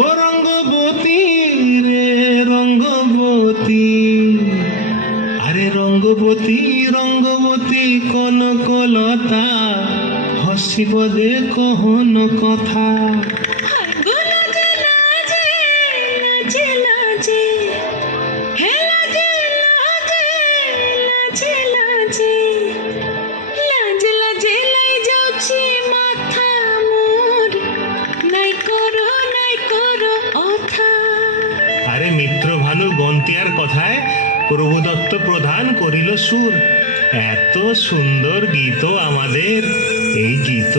ও রঙ্গবতী রে রঙ্গবতী, আরে রঙ্গবতী রঙ্গবতী কনকলতা, হসিব দে কহন কথা। আরে মিত্র ভানু বন্তিয়ার কথায় প্রভুদত্ত প্রধান করিল সুর। এত সুন্দর গীত আমাদের, এই গীত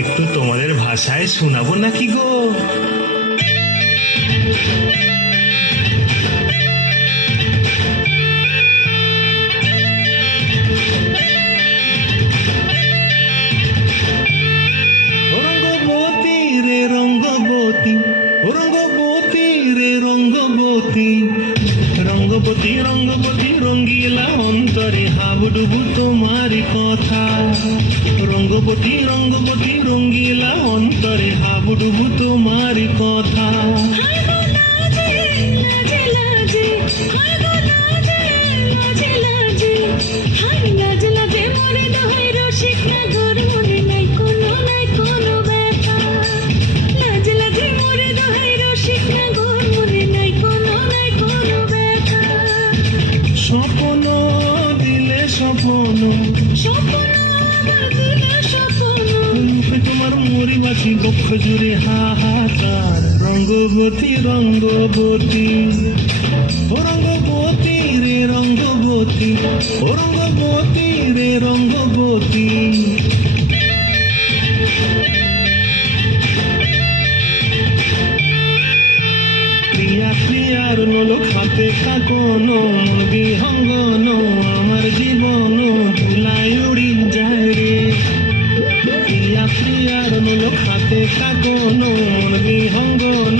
একটু তোমাদের ভাষায় শোনাবো নাকি গো? রঙ্গবতী রে রঙ্গবতী, রঙ্গবতী রে রঙ্গবতী, রঙ্গবতী রঙ্গবতী রঙ্গিলা অন্তরে হাবুডুবু তোমারি কথা। রঙ্গবতী রঙ্গবতী রঙ্গিলা অন্তরে হাবুডুবু তোমারি কথা। স্বপ্ন দিলে স্বপ্ন, রূপে তোমার মরিবাসী বক্ষ জুড়ে হাহাকার। রঙ্গবতী রঙ্গবতী, ও রঙ্গবতী রে রঙ্গবতী, ও রঙ্গবতী রে রঙ্গবতী। প্রিয়া প্রিয়ার নলক হাতে কাকন, মন বিহঙ্গন আমার জীবন ধুলাই উড়ি যায় রে। প্রিয়া প্রিয়ার নলক হাতে কাকন, মন বিহঙ্গন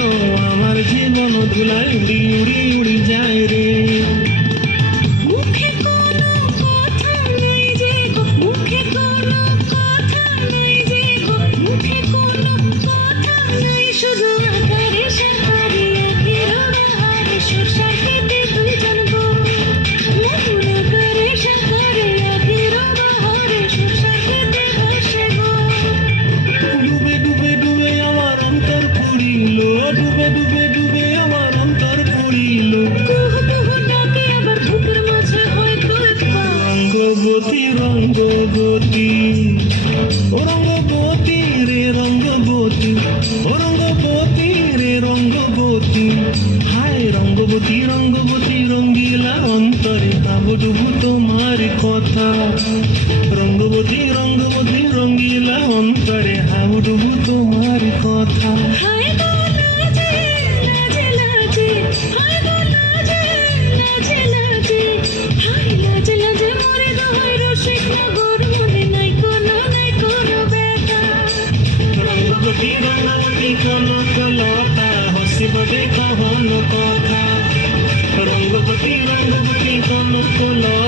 আমার জীবন ধুলাই উড়ি উড়ি উড়ি যায় রে। রঙ্গবতী রঙ্গবতী, ও রঙ্গবতী রে রঙ্গবতী, ও রঙ্গবতী রে রঙ্গবতী। হায় রঙ্গবতী রঙ্গবতী রঙ্গিলা অন্তরে হাবুডুবু তোমার কথা। রঙ্গবতী রঙ্গবতী রঙ্গিলা অন্তরে হাবুডুবু তোমার কথা। রঙ্গবতী রঙ্গবতী কনকলতা, হসিব দে কহন কথা। রঙ্গবতী রঙ্গবতী কনকলতা।